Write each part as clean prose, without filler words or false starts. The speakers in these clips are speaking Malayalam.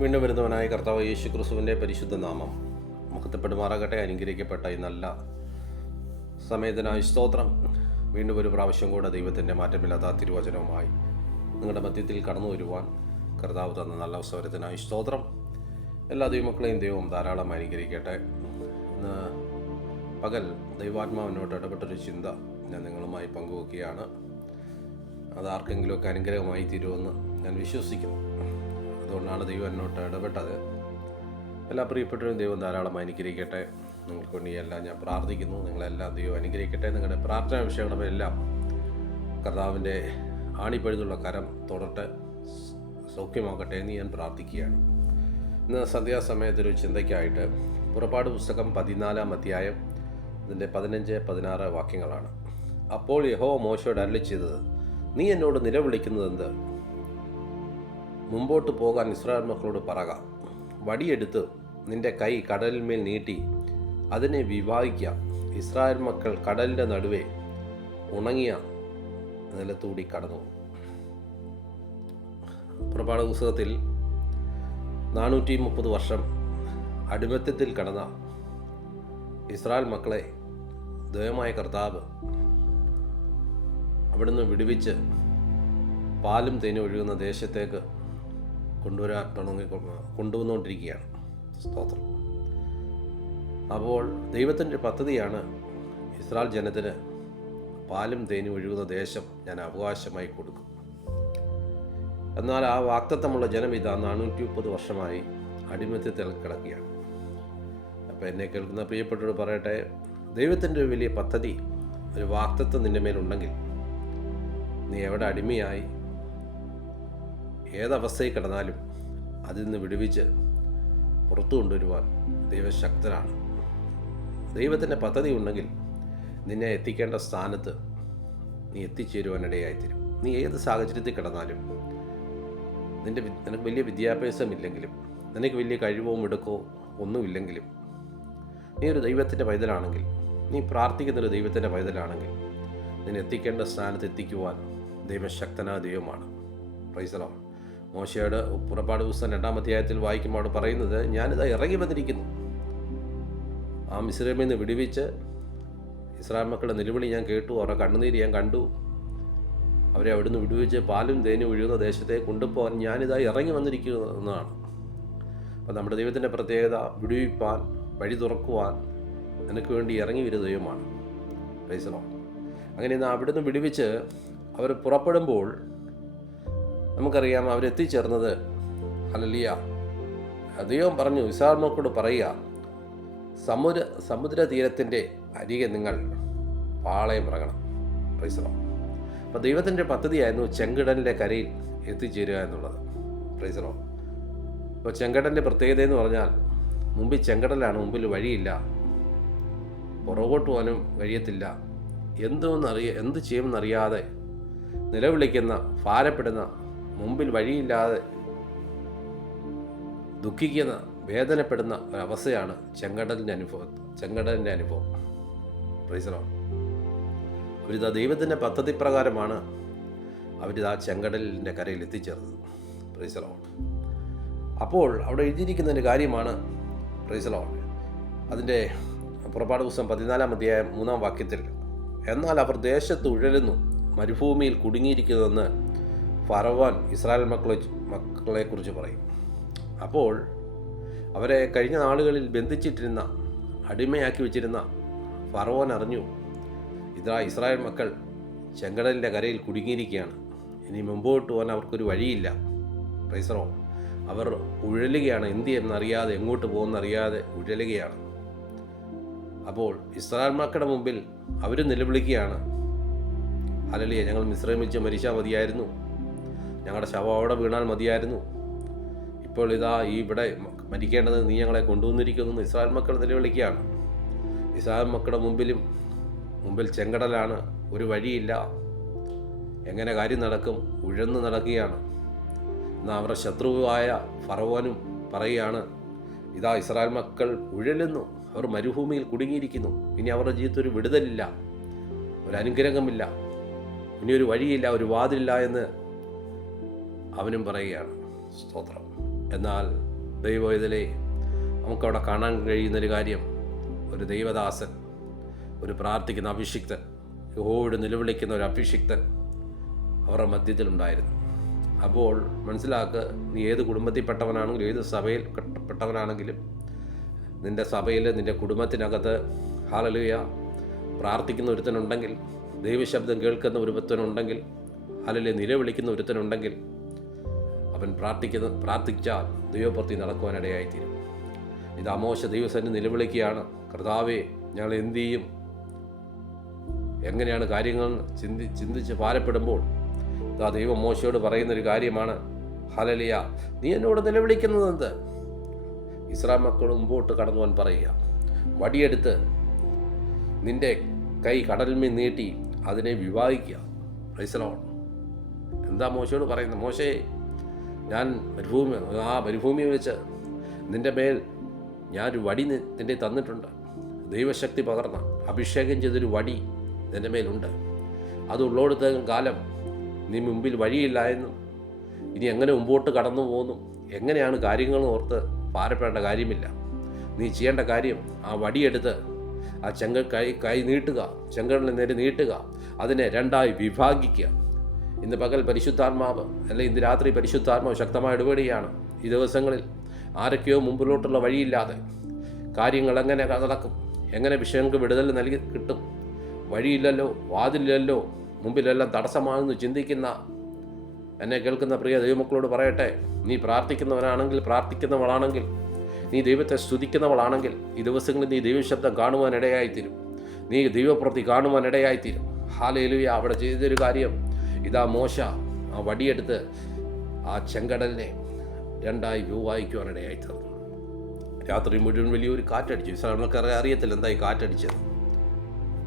വീണ്ടും വരുന്നവനായ കർത്താവ് യേശു ക്രിസ്തുവിൻ്റെ പരിശുദ്ധ നാമം മഹത്വപ്പെടുമാറാകട്ടെ. അനുഗ്രഹിക്കപ്പെട്ട ഈ നല്ല സമയത്തിനായി സ്തോത്രം. വീണ്ടും ഒരു പ്രാവശ്യം കൂടെ ദൈവത്തിൻ്റെ മാറ്റമില്ലാത്ത തിരുവചനവുമായി നിങ്ങളുടെ മധ്യത്തിൽ കടന്നു വരുവാൻ കർത്താവ് തന്ന നല്ല അവസരത്തിനായി സ്തോത്രം. എല്ലാ ദൈവമക്കളെയും ദൈവം ധാരാളം അനുഗ്രഹിക്കട്ടെ. ഇന്ന് പകൽ ദൈവാത്മാവിനോട് ഇടപെട്ടൊരു ചിന്ത ഞാൻ നിങ്ങളുമായി പങ്കുവെക്കുകയാണ്. അത് ആർക്കെങ്കിലുമൊക്കെ അനുഗ്രഹമായി തീരുമെന്ന് ഞാൻ വിശ്വസിക്കുന്നു. അതുകൊണ്ടാണ് ദൈവം എന്നോട്ട് ഇടപെട്ടത്. എല്ലാ പ്രിയപ്പെട്ടവരും ദൈവം ധാരാളം അനുഗ്രഹിക്കട്ടെ. നിങ്ങൾക്ക് വേണ്ടി എല്ലാം ഞാൻ പ്രാർത്ഥിക്കുന്നു. നിങ്ങളെല്ലാം ദൈവം അനുഗ്രഹിക്കട്ടെ. നിങ്ങളുടെ പ്രാർത്ഥനാ വിഷയങ്ങളെല്ലാം കർത്താവിൻ്റെ ആണിപ്പഴുതുള്ള കരം തൊടട്ടെ, സൗഖ്യമാക്കട്ടെ എന്ന് ഞാൻ പ്രാർത്ഥിക്കുകയാണ്. ഇന്ന് സന്ധ്യാസമയത്തൊരു ചിന്തയ്ക്കായിട്ട് പുറപ്പാട് പുസ്തകം 14-ാം അധ്യായം ഇതിൻ്റെ 15-16 വാക്യങ്ങളാണ്. അപ്പോൾ യഹോവ മോശയോട് അരുളിച്ചെയ്തത്, നീ എന്നോട് നിലവിളിക്കുന്നതെന്ത്? മുമ്പോട്ട് പോകാൻ ഇസ്രായേൽ മക്കളോട് പറക. വടിയെടുത്ത് നിന്റെ കൈ കടലിന്മേൽ നീട്ടി അതിനെ വിഭാഗിക്കുക. ഇസ്രായേൽ മക്കൾ കടലിൻ്റെ നടുവേ ഉണങ്ങിയ നിലത്തൂടി കടന്നു. പുറപ്പാട് പുസ്തകത്തിൽ 430 വർഷം അടിമത്തത്തിൽ കടന്ന ഇസ്രായേൽ മക്കളെ ദൈവമായ കർത്താവ് അവിടുന്ന് വിടുവിച്ച് പാലും തേനും ഒഴുകുന്ന ദേശത്തേക്ക് കൊണ്ടുവന്നുകൊണ്ടിരിക്കുകയാണ്. സ്തോത്രം. അപ്പോൾ ദൈവത്തിൻ്റെ പദ്ധതിയാണ് ഇസ്രായേൽ ജനത്തിന് പാലും തേനും ഒഴുകുന്ന ദേശം ഞാൻ അവകാശമായി കൊടുക്കും. എന്നാൽ ആ വാഗ്ദത്തമുള്ള ജനം ഇതാ 430 വർഷമായി അടിമത്തത്തിൽ കിടക്കുകയാണ്. അപ്പോൾ എന്നെ കേൾക്കുന്ന പ്രിയപ്പെട്ടവരോട് പറയട്ടെ, ദൈവത്തിൻ്റെ ഒരു വലിയ പദ്ധതി, ഒരു വാഗ്ദത്തം നിൻ്റെ മേലുണ്ടെങ്കിൽ നീ എവിടെ അടിമയായി ഏതവസ്ഥയിൽ കിടന്നാലും അതിൽ നിന്ന് വിടുവിച്ച് പുറത്തു കൊണ്ടുവരുവാൻ ദൈവശക്തനാണ്. ദൈവത്തിൻ്റെ പദ്ധതി ഉണ്ടെങ്കിൽ നിന്നെ എത്തിക്കേണ്ട സ്ഥാനത്ത് നീ എത്തിച്ചേരുവാനിടയായിത്തീരും. നീ ഏത് സാഹചര്യത്തിൽ കിടന്നാലും, നിനക്ക് വലിയ വിദ്യാഭ്യാസമില്ലെങ്കിലും, നിനക്ക് വലിയ കഴിവോ മിടുക്കോ ഒന്നുമില്ലെങ്കിലും, നീ ഒരു ദൈവത്തിൻ്റെ പൈതലാണെങ്കിൽ, നീ പ്രാർത്ഥിക്കുന്നൊരു ദൈവത്തിൻ്റെ പൈതലാണെങ്കിൽ, നിന്നെ എത്തിക്കേണ്ട സ്ഥാനത്ത് എത്തിക്കുവാൻ ദൈവശക്തനായ ദൈവമാണ്. Price the Lord. മോശയുടെ പുറപ്പാട് പുസ്തകം 2-ാം അധ്യായത്തിൽ വായിക്കുമ്പോൾ പറയുന്നത്, ഞാനിതാ ഇറങ്ങി വന്നിരിക്കുന്നു. ആ മിസ്രൈമിൽ നിന്ന് വിടുവിച്ച് ഇസ്രായേൽ മക്കളുടെ നിലവിളി ഞാൻ കേട്ടു, അവരുടെ കണ്ണുനീര് ഞാൻ കണ്ടു. അവരെ അവിടുന്ന് വിടുവിച്ച് പാലും തേനും ഒഴുകുന്ന ദേശത്തെ കൊണ്ടുപോകാൻ ഞാനിതാ ഇറങ്ങി വന്നിരിക്കുന്നതാണ്. അപ്പം നമ്മുടെ ദൈവത്തിൻ്റെ പ്രത്യേകത വിടുവിപ്പാൻ, വഴി തുറക്കുവാൻ നിനക്ക് വേണ്ടി ഇറങ്ങി വരുന്ന ദൈവമാണ്. Price the Lord. അങ്ങനെ ഇന്ന് അവിടുന്ന് വിടുവിച്ച് അവർ പുറപ്പെടുമ്പോൾ നമുക്കറിയാം അവരെത്തിച്ചേർന്നത്, ഹല്ലേലൂയ, ദൈവം പറഞ്ഞു ഇസ്രായേൽ മക്കളോട് പറയുക, സമുദ്ര തീരത്തിൻ്റെ അരികെ നിങ്ങൾ പാളയം ഇറങ്ങണം. Price the Lord. അപ്പോൾ ദൈവത്തിൻ്റെ പദ്ധതിയായിരുന്നു ചെങ്കടലിൻ്റെ കരയിൽ എത്തിച്ചേരുക എന്നുള്ളത്. Price the Lord. അപ്പോൾ ചെങ്കടലിൻ്റെ പ്രത്യേകത എന്ന് പറഞ്ഞാൽ മുമ്പിൽ ചെങ്കടലാണ്, മുമ്പിൽ വഴിയില്ല, പുറകോട്ട് പോകാനും കഴിയത്തില്ല. എന്ത് ചെയ്യുമെന്നറിയാതെ നിലവിളിക്കുന്ന, ഭാരപ്പെടുന്ന, മുമ്പിൽ വഴിയില്ലാതെ ദുഃഖിക്കുന്ന, വേദനപ്പെടുന്ന ഒരവസ്ഥയാണ് ചെങ്കടലിൻ്റെ അനുഭവം. Price the Lord. അവരിതാ ദൈവത്തിൻ്റെ പദ്ധതി പ്രകാരമാണ് അവരിതാ ചെങ്കടലിൻ്റെ കരയിൽ എത്തിച്ചേർന്നത്. Price the Lord. അപ്പോൾ അവിടെ എഴുതിയിരിക്കുന്നതിൻ്റെ കാര്യമാണ്, പ്രൈസ് ദി ലോർഡ്, അതിൻ്റെ പുറപ്പാട് പുസ്തകം 14-ാം അധ്യായം 3-ാം വാക്യത്തിൽ, എന്നാൽ അവർ ദേശത്ത് ഉഴലുന്നു, മരുഭൂമിയിൽ കുടുങ്ങിയിരിക്കുന്നതെന്ന് ഫറവോൻ ഇസ്രായേൽ മക്കളെക്കുറിച്ച് പറയും. അപ്പോൾ അവരെ കഴിഞ്ഞ നാളുകളിൽ ബന്ധിച്ചിട്ടിരുന്ന, അടിമയാക്കി വെച്ചിരുന്ന ഫറവോൻ അറിഞ്ഞു, ഇതാ ഇസ്രായേൽ മക്കൾ ചെങ്കടലിൻ്റെ കരയിൽ കുടുങ്ങിയിരിക്കുകയാണ്, ഇനി മുമ്പോട്ട് പോകാൻ അവർക്കൊരു വഴിയില്ല. Praise the lord. അവർ ഉഴലുകയാണ്, എന്ത് ചെയ്യുമെന്നറിയാതെ, എങ്ങോട്ട് പോകുമെന്നറിയാതെ ഉഴലുകയാണ്. അപ്പോൾ ഇസ്രായേൽ മക്കളുടെ മുമ്പിൽ അവർ നിലവിളിക്കുകയാണ്, ഹല്ലേലൂയ, ഞങ്ങൾ മിസ്രൈമിൽ വെച്ച് മരിച്ചാൽ മതിയായിരുന്നു, ഞങ്ങളുടെ ശവം അവിടെ വീണാൽ മതിയായിരുന്നു, ഇപ്പോൾ ഇതാ ഇവിടെ മരിക്കേണ്ടത് നീ ഞങ്ങളെ കൊണ്ടുവന്നിരിക്കുന്നു. ഇസ്രായേൽ മക്കൾ നിലവിളിക്കുകയാണ്. ഇസ്രായേൽ മക്കളുടെ മുമ്പിൽ ചെങ്കടലാണ്, ഒരു വഴിയില്ല, എങ്ങനെ കാര്യം നടക്കും, ഉഴന്ന് നടക്കുകയാണ്. എന്നാൽ അവരുടെ ശത്രുവായ ഫറവോനും പറയുകയാണ്, ഇതാ ഇസ്രായേൽ മക്കൾ ഉഴലുന്നു, അവർ മരുഭൂമിയിൽ കുടുങ്ങിയിരിക്കുന്നു, ഇനി അവരുടെ ജീവിതത്തിൽ ഒരു വിടുതലില്ല, ഒരു അനുഗ്രഹമില്ല, ഇനിയൊരു വഴിയില്ല, ഒരു വാതിലില്ല എന്ന് അവനും പറയുകയാണ്. സ്തോത്രം. എന്നാൽ ദൈവം ഇതിലെ നമുക്കവിടെ കാണാൻ കഴിയുന്നൊരു കാര്യം, ഒരു ദൈവദാസൻ, ഒരു പ്രാർത്ഥിക്കുന്ന അഭിഷിക്തൻ, യഹോവയോട് നിലവിളിക്കുന്ന ഒരു അഭിഷിക്തൻ അവരുടെ മധ്യത്തിലുണ്ടായിരുന്നു. അപ്പോൾ മനസ്സിലാക്കുക, നീ ഏത് കുടുംബത്തിൽപ്പെട്ടവനാണെങ്കിലും ഏത് സഭയിൽ പെട്ടവനാണെങ്കിലും നിൻ്റെ സഭയിൽ നിൻ്റെ കുടുംബത്തിനകത്ത് ഹല്ലേലൂയ പ്രാർത്ഥിക്കുന്ന ഒരുത്തനുണ്ടെങ്കിൽ, ദൈവശബ്ദം കേൾക്കുന്ന ഒരുത്തനുണ്ടെങ്കിൽ, ഹല്ലേലൂയ നിലവിളിക്കുന്ന ഒരുത്തനുണ്ടെങ്കിൽ, അവൻ പ്രാർത്ഥിച്ചാൽ ദൈവപ്രവൃത്തി നടക്കുവാനിടയായിത്തീരും. ഇത് ആമോശ ദൈവസന്നിധി നിലവിളിക്കുകയാണ്, കർത്താവേ ഞങ്ങൾ എന്ത് ചെയ്യും, എങ്ങനെയാണ് കാര്യങ്ങൾ ചിന്തിച്ച് ഭാരപ്പെടുമ്പോൾ ദൈവം മോശയോട് പറയുന്നൊരു കാര്യമാണ്, ഹല്ലേലൂയ നീ എന്നോട് നിലവിളിക്കുന്നത് എന്ത്? ഇസ്രായേൽ മക്കൾ മുമ്പോട്ട് കടന്നുവാൻ പറയുക, വടിയെടുത്ത് നിൻ്റെ കൈ കടലിന്മേൽ നീട്ടി അതിനെ വിവാഹിക്കുക. Price the Lord. എന്താ മോശയോട് പറയുന്നത്? മോശേ, ഞാൻ മരുഭൂമിയിൽ വെച്ച് നിൻ്റെ മേൽ ഞാനൊരു വടി നിൻ്റെ തന്നിട്ടുണ്ട്. ദൈവശക്തി പകർന്ന അഭിഷേകം ചെയ്തൊരു വടി നിൻ്റെ മേലുണ്ട്. അതുള്ളോടത്തോളം കാലം നീ മുമ്പിൽ വഴിയില്ല എന്നും ഇനി എങ്ങനെ മുമ്പോട്ട് കടന്നു പോകുന്നു, എങ്ങനെയാണ് കാര്യങ്ങൾ ഓർത്ത് ഭാരപ്പെടേണ്ട കാര്യമില്ല. നീ ചെയ്യേണ്ട കാര്യം ആ വടിയെടുത്ത് ആ കൈ നീട്ടുക, ചെങ്കടലിന് നേരെ നീട്ടുക, അതിനെ രണ്ടായി വിഭാഗിക്കുക. ഇന്ന് പകൽ പരിശുദ്ധാത്മാവ് അല്ലെങ്കിൽ ഇന്ന് രാത്രി പരിശുദ്ധാത്മാവ് ശക്തമായ ഇടപെടുകയാണ്. ഈ ദിവസങ്ങളിൽ ആരൊക്കെയോ മുമ്പിലോട്ടുള്ള വഴിയില്ലാതെ കാര്യങ്ങൾ എങ്ങനെ നടക്കും, എങ്ങനെ വിഷയങ്ങൾക്ക് വിടുതൽ നൽകി കിട്ടും, വഴിയില്ലല്ലോ, വാതിലില്ലല്ലോ, മുമ്പിലെല്ലാം തടസ്സമാണെന്ന് ചിന്തിക്കുന്ന എന്നെ കേൾക്കുന്ന പ്രിയ ദൈവമക്കളോട് പറയട്ടെ, നീ പ്രാർത്ഥിക്കുന്നവളാണെങ്കിൽ, നീ ദൈവത്തെ സ്തുതിക്കുന്നവളാണെങ്കിൽ ഈ ദിവസങ്ങളിൽ നീ ദൈവശബ്ദം കാണുവാനിടയായിത്തീരും, നീ ദൈവപ്രവൃത്തി കാണുവാനിടയായിത്തീരും. ഹല്ലേലൂയ. അവിടെ ചെയ്തൊരു കാര്യം, ഇതാ മോശ ആ വടിയെടുത്ത് ആ ചെങ്കടലിനെ രണ്ടായി വിവാഹിക്കുവാനിടയായിത്തീർന്നു. രാത്രി മുഴുവൻ വലിയൊരു കാറ്റടിച്ചു. ഇസ്രായേൽക്കാർ അറിയത്തില്ല എന്തായി കാറ്റടിച്ചത്.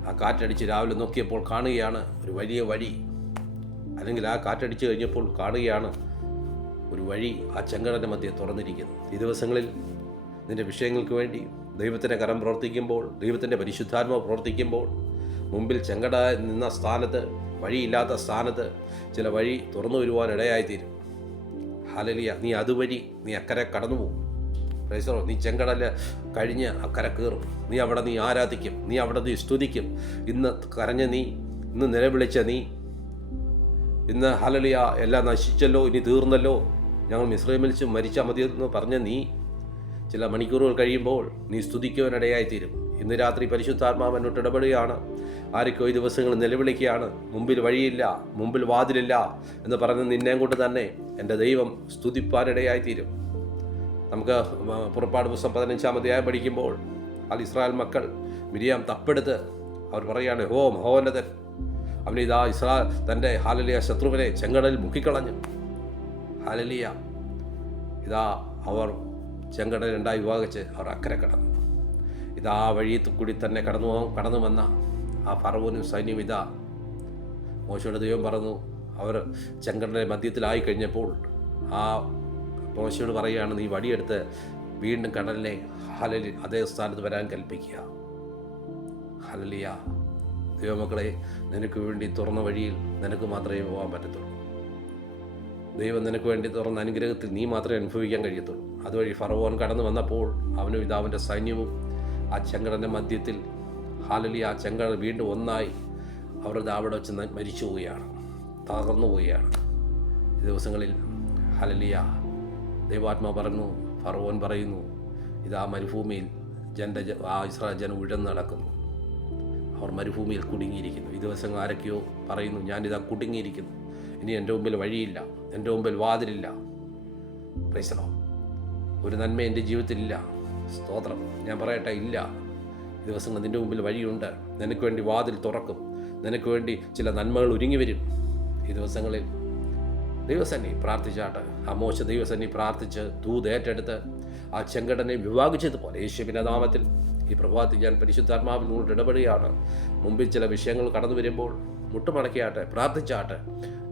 ആ കാറ്റടിച്ച് രാവിലെ നോക്കിയപ്പോൾ കാണുകയാണ് ഒരു വലിയ വഴി, അല്ലെങ്കിൽ ആ കാറ്റടിച്ച് കഴിഞ്ഞപ്പോൾ കാണുകയാണ് ഒരു വഴി ആ ചെങ്കടലിൻ്റെ മധ്യേ തുറന്നിരിക്കുന്നു. ഈ ദിവസങ്ങളിൽ നിൻ്റെ വിഷയങ്ങൾക്ക് വേണ്ടി ദൈവത്തിൻ്റെ കരം പ്രവർത്തിക്കുമ്പോൾ, ദൈവത്തിൻ്റെ പരിശുദ്ധാത്മാവ് പ്രവർത്തിക്കുമ്പോൾ, മുമ്പിൽ ചെങ്കട നിന്ന സ്ഥാനത്ത്, വഴിയില്ലാത്ത സ്ഥാനത്ത് ചില വഴി തുറന്നു വരുവാനിടയായിത്തീരും. ഹല്ലേലൂയ. നീ അതുവഴി നീ അക്കരെ കടന്നു പോകും. Price the Lord. നീ ചെങ്കടൽ കഴിഞ്ഞ് അക്കരെ കയറും. നീ അവിടെ നീ ആരാധിക്കും, നീ അവിടെ നീ സ്തുതിക്കും. ഇന്ന് കരഞ്ഞ നീ, ഇന്ന് നിലവിളിച്ച നീ, ഇന്ന് ഹല്ലേലൂയ എല്ലാം നശിച്ചല്ലോ, ഇനി തീർന്നല്ലോ, ഞങ്ങൾ മിസ്രയീമിൽ മരിച്ചാൽ മതിയെന്ന് പറഞ്ഞ നീ ചില മണിക്കൂറുകൾ കഴിയുമ്പോൾ നീ സ്തുതിക്കുവാനിടയായിത്തീരും. ഇന്ന് രാത്രി പരിശുദ്ധാത്മാവ് എന്നോട്ട് ഇടപെടുകയാണ്. ആരൊക്കെ ഈ ദിവസങ്ങൾ നിലവിളിക്കുകയാണ്, മുമ്പിൽ വഴിയില്ല, മുമ്പിൽ വാതിലില്ല എന്ന് പറഞ്ഞ് നിന്നെ കൊണ്ട് തന്നെ എൻ്റെ ദൈവം സ്തുതിപ്പാനിടയായിത്തീരും. നമുക്ക് പുറപ്പാട് പുസ്തകം 15-ാം അധ്യായം പഠിക്കുമ്പോൾ ഇസ്രായേൽ മക്കൾ മിരിയാം തപ്പെടുത്ത് അവർ പറയുകയാണ്, ഹോവനതൻ അവനിതാ തൻ്റെ ഹല്ലേലൂയ ശത്രുവിനെ ചെങ്കടലിൽ മുക്കിക്കളഞ്ഞു. ഹല്ലേലൂയ. ഇതാ അവർ ചെങ്കടൽ രണ്ടായി വിഭാഗിച്ച് അവർ അക്കരെ കടന്നു. ഇതാ വഴിയിൽ കൂടി തന്നെ കടന്നു വന്ന ആ ഫറവോനും സൈന്യം ഇതാ മോശയുടെ ദൈവം പറഞ്ഞു. അവർ ചെങ്കടലിൻ്റെ മധ്യത്തിലായി കഴിഞ്ഞപ്പോൾ ആ മോശയോട് പറയുകയാണ്, നീ വടിയെടുത്ത് വീണ്ടും കടലിനെ ഹല്ലേലൂയ അതേ സ്ഥാനത്ത് വരാൻ കൽപ്പിക്കുക. ഹല്ലേലൂയ. ദൈവമക്കളെ, നിനക്ക് വേണ്ടി തുറന്ന വഴിയിൽ നിനക്ക് മാത്രമേ പോകാൻ പറ്റത്തുള്ളൂ. ദൈവം നിനക്ക് വേണ്ടി തുറന്ന അനുഗ്രഹത്തിൽ നീ മാത്രമേ അനുഭവിക്കാൻ കഴിയത്തുള്ളൂ. അതുവഴി ഫറവോൻ കടന്നു വന്നപ്പോൾ അവനും ഇതാവിൻ്റെ സൈന്യവും ആ ചെങ്കടലിൻ്റെ മധ്യത്തിൽ ഹല്ലേലൂയ ആ ചെങ്കടൽ വീണ്ടും ഒന്നായി അവരുടെ അവിടെ വെച്ച് മരിച്ചു പോവുകയാണ്, തകർന്നു പോവുകയാണ്. ഈ ദിവസങ്ങളിൽ ഹല്ലേലൂയ ദൈവാത്മാ പറഞ്ഞു, ഫറവോൻ പറയുന്നു, ഇതാ മരുഭൂമിയിൽ ആ ഇസ്രായേൽ ജനം ഉഴന്ന് നടക്കുന്നു, അവർ മരുഭൂമിയിൽ കുടുങ്ങിയിരിക്കുന്നു. ഈ ദിവസങ്ങൾ ആരൊക്കെയോ പറയുന്നു, ഞാനിതാ കുടുങ്ങിയിരിക്കുന്നു, ഇനി എൻ്റെ മുമ്പിൽ വഴിയില്ല, എൻ്റെ മുമ്പിൽ വാതിലില്ല. Price the Lord. ഒരു നന്മ എൻ്റെ ജീവിതത്തിലില്ല. സ്തോത്രം. ഞാൻ പറയട്ടെ, ഇല്ല. ദിവസങ്ങൾ നിൻ്റെ മുമ്പിൽ വഴിയുണ്ട്. നിനക്ക് വേണ്ടി വാതിൽ തുറക്കും, നിനക്ക് വേണ്ടി ചില നന്മകൾ ഒരുങ്ങി വരും. ഈ ദിവസങ്ങളിൽ ദൈവസന്നി പ്രാർത്ഥിച്ചാട്ട്, ആ മോശ ദൈവസന്നി പ്രാർത്ഥിച്ച് ഏറ്റെടുത്ത് ആ ചെങ്കടനെ വിഭാഗിച്ചതുപോലെ യേശുവിൻ്റെ നാമത്തിൽ ഈ പ്രഭാതത്തിൽ ഞാൻ പരിശുദ്ധാത്മാവിനോട് ഇടപെടുകയാണ്. മുമ്പിൽ ചില വിഷയങ്ങൾ കടന്നു വരുമ്പോൾ മുട്ടുമടക്കിയാട്ടെ, പ്രാർത്ഥിച്ചാട്ടെ,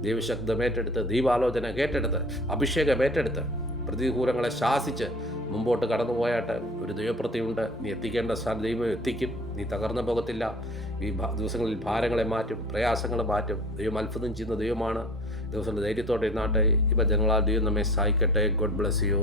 ദൈവശബ്ദം ഏറ്റെടുത്ത്, ദൈവാലോചന ഏറ്റെടുത്ത്, അഭിഷേകം ഏറ്റെടുത്ത്, പ്രതികൂലങ്ങളെ ശാസിച്ച് മുമ്പോട്ട് കടന്നു പോയാട്ട് ഒരു ദൈവപ്രവൃത്തിയുണ്ട്. നീ എത്തിക്കേണ്ട സ്ഥാനം ദൈവം എത്തിക്കും. നീ തകർന്നു പോകത്തില്ല. ഈ ദിവസങ്ങളിൽ ഭാരങ്ങളെ മാറ്റും, പ്രയാസങ്ങളെ മാറ്റും. ദൈവം അത്ഭുതം ചെയ്യുന്ന ദൈവമാണ്. ദിവസങ്ങളുടെ ധൈര്യത്തോടെ ഇരുന്നാട്ടെ. ഇപ്പം ജനങ്ങളാൽ ദൈവം നമ്മെ സഹായിക്കട്ടെ. God bless you.